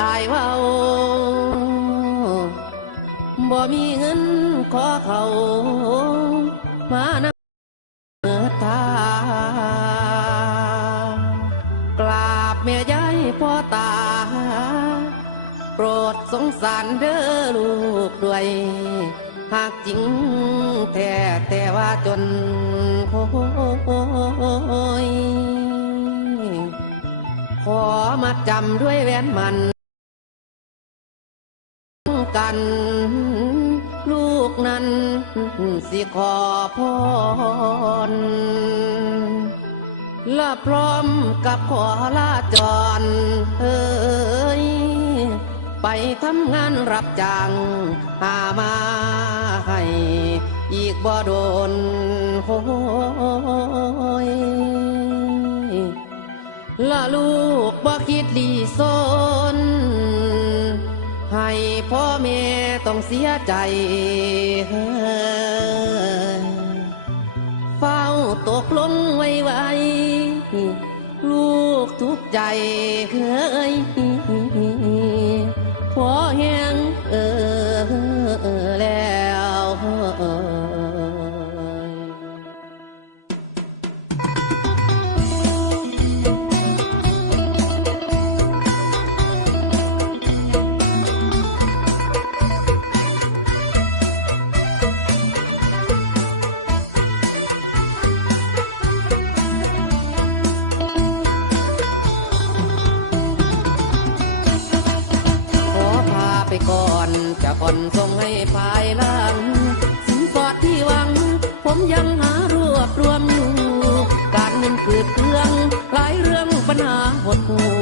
อายเว้าบ่มีเงินขอเขามานำเมื่อตากราบแม่ยายพ่อตา โปรดสงสารเด้อลูกด้วย หากจริงแท้แต่ว่าจนโอยขอมาจำด้วยแหวนมัน กัน ลูกนั้นสิขอพรและพร้อมกับขอลาจรเอ้ยไปทำงานรับจ้างหามาให้อีกบ่โดนโหยละลูกบ่คิดดีสน พ่อแม่ต้องเสียใจเฮ้ยเฝ้าตกลงไว้ไว้ลูกทุกใจเฮ้ยพอแห่ ส่งให้ภายหลังสินสอดที่หวัง ผมยังหารวบรวมอยู่ การเงินเกิดเครื่องหลายเรื่องปัญหาหดหู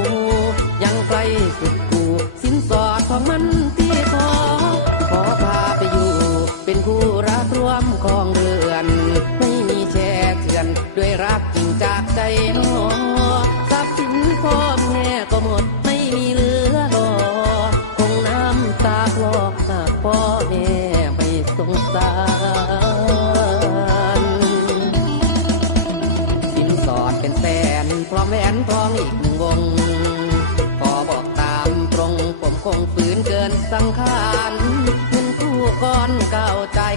าสินสอดเป็นแสนพร้อมแหวนทองอีกหนึ่งวง ขอบอกตามตรงผมคงฝืนเกินสังขารเงินกู้ก้อนเก่าจ่าย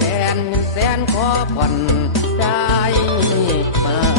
แทนแสนขอผ่อนใจเ